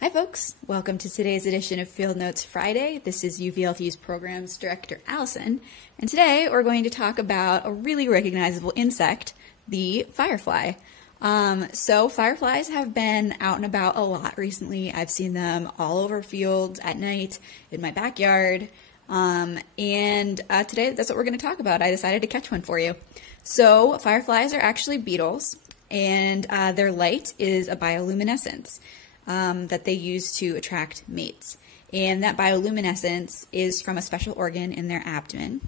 Hi folks, welcome to today's edition of Field Notes Friday. This is UVLT's Programs Director Alison, and today we're going to talk about a really recognizable insect, the firefly. So fireflies have been out and about a lot recently. I've seen them all over fields at night, in my backyard, and today that's what we're going to talk about. I decided to catch one for you. So fireflies are actually beetles, and their light is a bioluminescence that they use to attract mates. And that bioluminescence is from a special organ in their abdomen.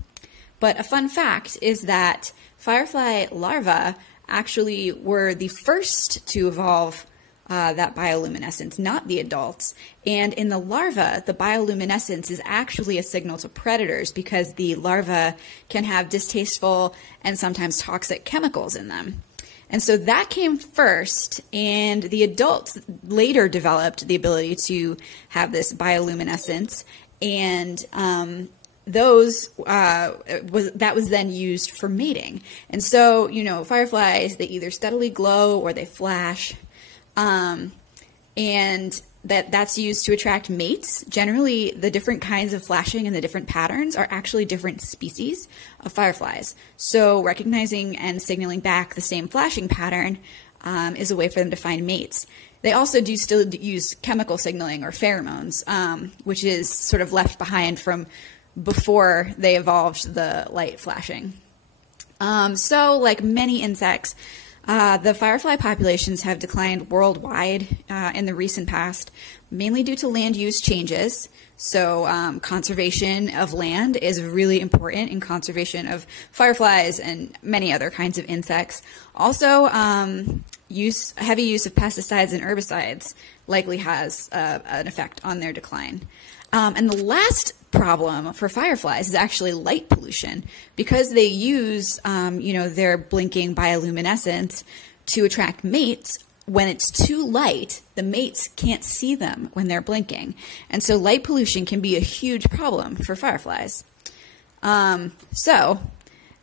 But a fun fact is that firefly larvae actually were the first to evolve that bioluminescence, not the adults. And in the larva, the bioluminescence is actually a signal to predators because the larva can have distasteful and sometimes toxic chemicals in them. And so that came first, and the adults later developed the ability to have this bioluminescence, and that was then used for mating. And so, you know, fireflies, they either steadily glow or they flash, and that's used to attract mates. Generally, the different kinds of flashing and the different patterns are actually different species of fireflies. So recognizing and signaling back the same flashing pattern is a way for them to find mates. They also do still use chemical signaling or pheromones, which is sort of left behind from before they evolved the light flashing. So like many insects, the firefly populations have declined worldwide in the recent past, mainly due to land use changes. So conservation of land is really important in conservation of fireflies and many other kinds of insects. Also, heavy use of pesticides and herbicides likely has an effect on their decline. And the last problem for fireflies is actually light pollution, because they use, their blinking bioluminescence to attract mates. When it's too light, the mates can't see them when they're blinking. And so light pollution can be a huge problem for fireflies. So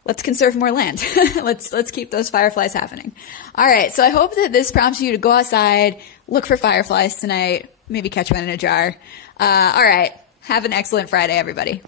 let's conserve more land. Let's keep those fireflies happening. All right. So I hope that this prompts you to go outside, look for fireflies tonight, maybe catch one in a jar. All right. Have an excellent Friday, everybody.